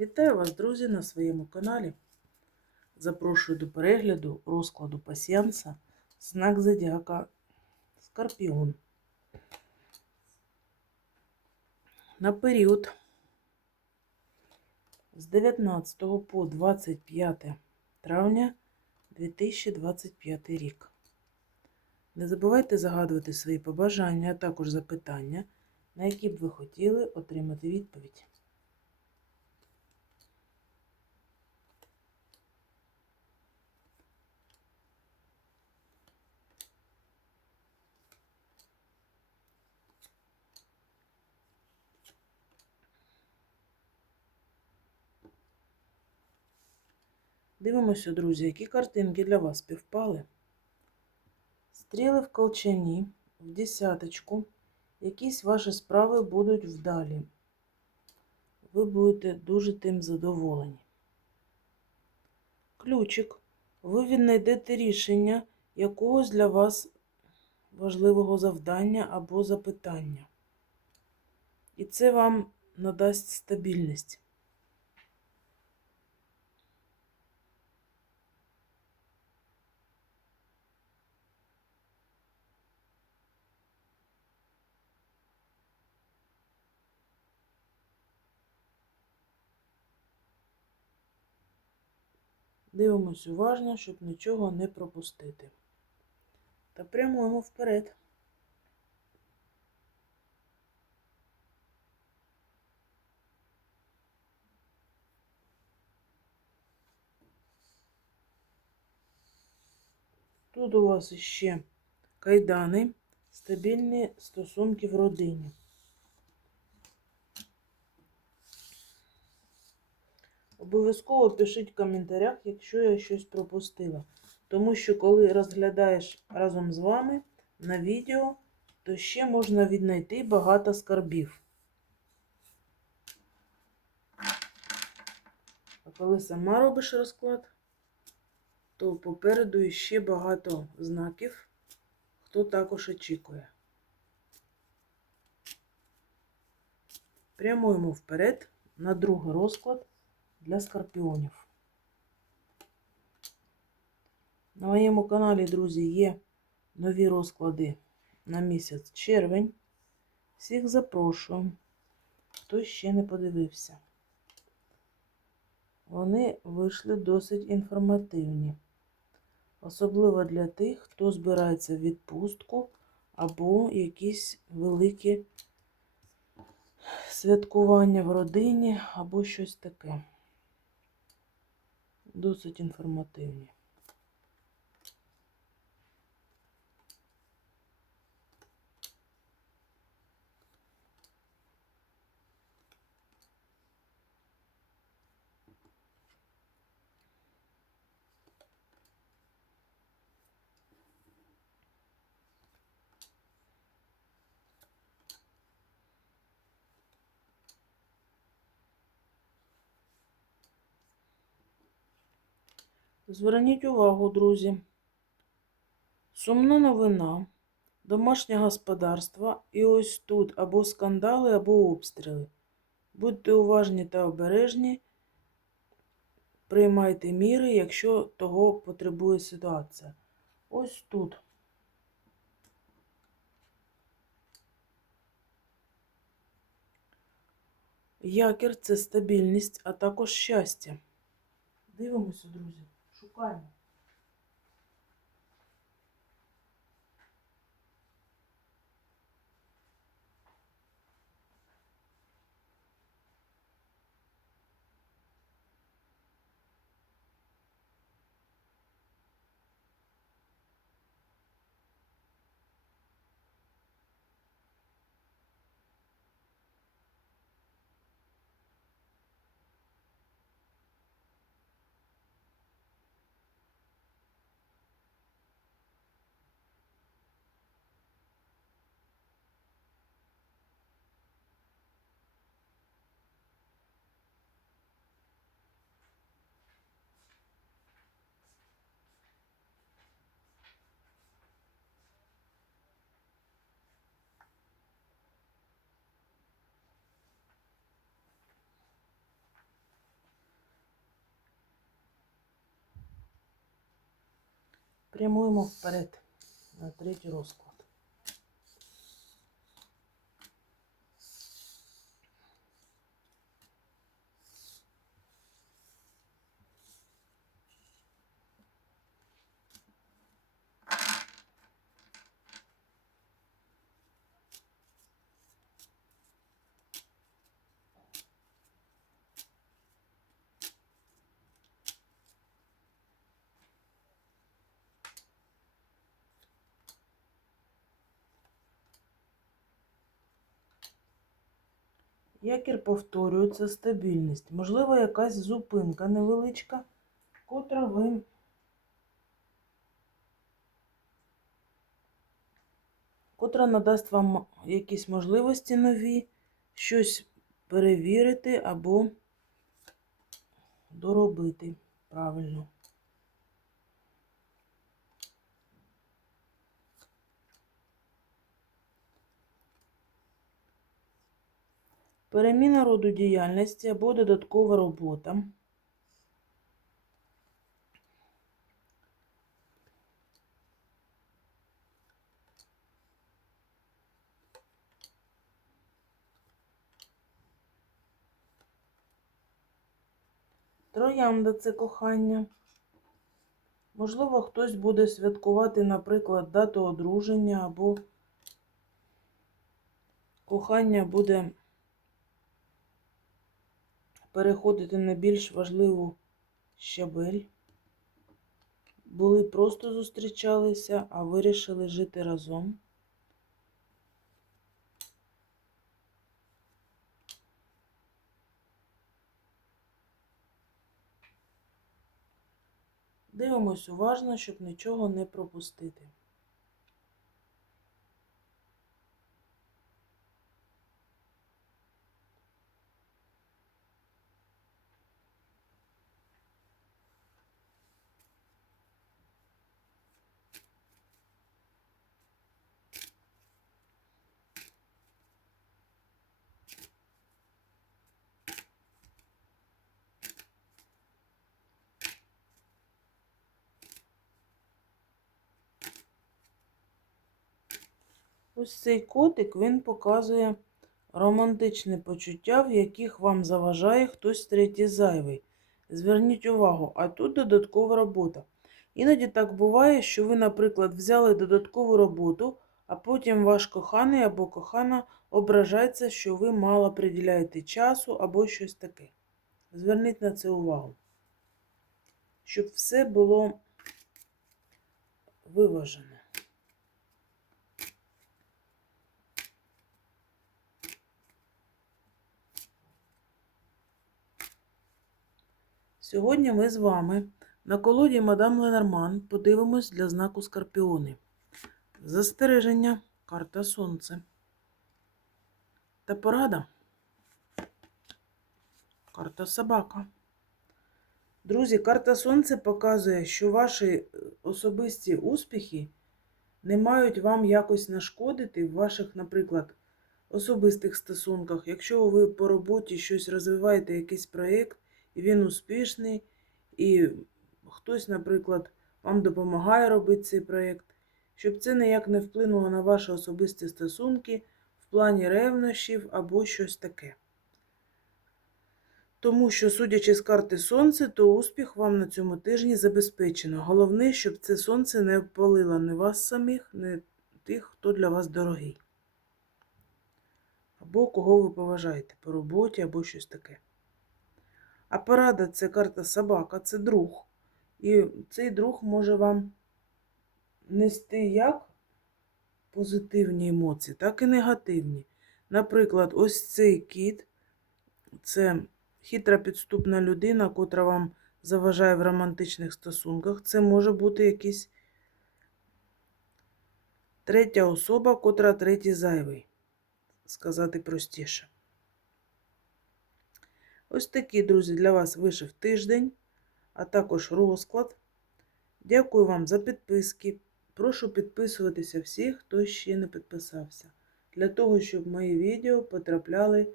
Вітаю вас, друзі, на своєму каналі. Запрошую до перегляду розкладу пасіянса знак Зодіака Скорпіон. На період з 19 по 25 травня 2025 рік. Не забувайте загадувати свої побажання, а також запитання, на які б ви хотіли отримати відповідь. Дивимося, друзі, які картинки для вас співпали. Стріли в колчані, в десяточку. Якісь ваші справи будуть вдалі. Ви будете дуже тим задоволені. Ключик. Ви віднайдете рішення якогось для вас важливого завдання або запитання. І це вам надасть стабільність. Дивимось уважно, щоб нічого не пропустити. Та прямуємо вперед. Тут у вас ще кайдани, стабільні стосунки в родині. Обов'язково пишіть в коментарях, якщо я щось пропустила. Тому що, коли розглядаєш разом з вами на відео, то ще можна віднайти багато скарбів. А коли сама робиш розклад, то попереду ще багато знаків, хто також очікує. Прямуємо вперед на другий розклад для скорпіонів. На моєму каналі, друзі, є нові розклади на місяць червень. Всіх запрошую, хто ще не подивився. Вони вийшли досить інформативні. Особливо для тих, хто збирається в відпустку або якісь великі святкування в родині, або щось таке досить інформативні. Зверніть увагу, друзі. Сумна новина, домашнє господарство і ось тут або скандали, або обстріли. Будьте уважні та обережні, приймайте міри, якщо того потребує ситуація. Ось тут. Якір це стабільність, а також щастя. Дивимося, друзі. One. Прямуємо вперед на третю розклад. Якір повторюється стабільність. Можливо, якась зупинка невеличка, котра ви котра надасть вам якісь можливості нові, щось перевірити або доробити правильно. Переміна роду діяльності або додаткова робота. Троянда це кохання. Можливо, хтось буде святкувати, наприклад, дату одруження або кохання буде переходити на більш важливу щабель. Були просто зустрічалися, а вирішили жити разом. Дивимось уважно, щоб нічого не пропустити. Ось цей котик він показує романтичні почуття, в яких вам заважає хтось третій зайвий. Зверніть увагу, а тут додаткова робота. Іноді так буває, що ви, наприклад, взяли додаткову роботу, а потім ваш коханий або кохана ображається, що ви мало приділяєте часу або щось таке. Зверніть на це увагу. Щоб все було виважено. Сьогодні ми з вами на колоді Мадам Ленорман подивимось для знаку Скорпіони. Застереження, карта Сонце. Та порада. Карта собака. Друзі, карта Сонце показує, що ваші особисті успіхи не мають вам якось нашкодити в ваших, наприклад, особистих стосунках. Якщо ви по роботі щось розвиваєте, якийсь проєкт, і він успішний, і хтось, наприклад, вам допомагає робити цей проєкт, щоб це ніяк не вплинуло на ваші особисті стосунки в плані ревнощів або щось таке. Тому що, судячи з карти Сонце, то успіх вам на цьому тижні забезпечено. Головне, щоб це сонце не обпалило ні вас самих, ні тих, хто для вас дорогий. Або кого ви поважаєте по роботі, або щось таке. А порада це карта собака, це друг. І цей друг може вам нести як позитивні емоції, так і негативні. Наприклад, ось цей кіт це хитра підступна людина, котра вам заважає в романтичних стосунках. Це може бути якийсь третя особа, котра третій зайвий, сказати простіше. Ось такий, друзі, для вас вишив тиждень, а також розклад. Дякую вам за підписки. Прошу підписуватися всіх, хто ще не підписався, для того, щоб мої відео потрапляли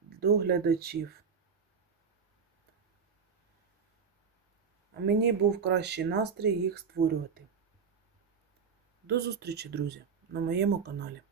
до глядачів. А мені був кращий настрій їх створювати. До зустрічі, друзі, на моєму каналі.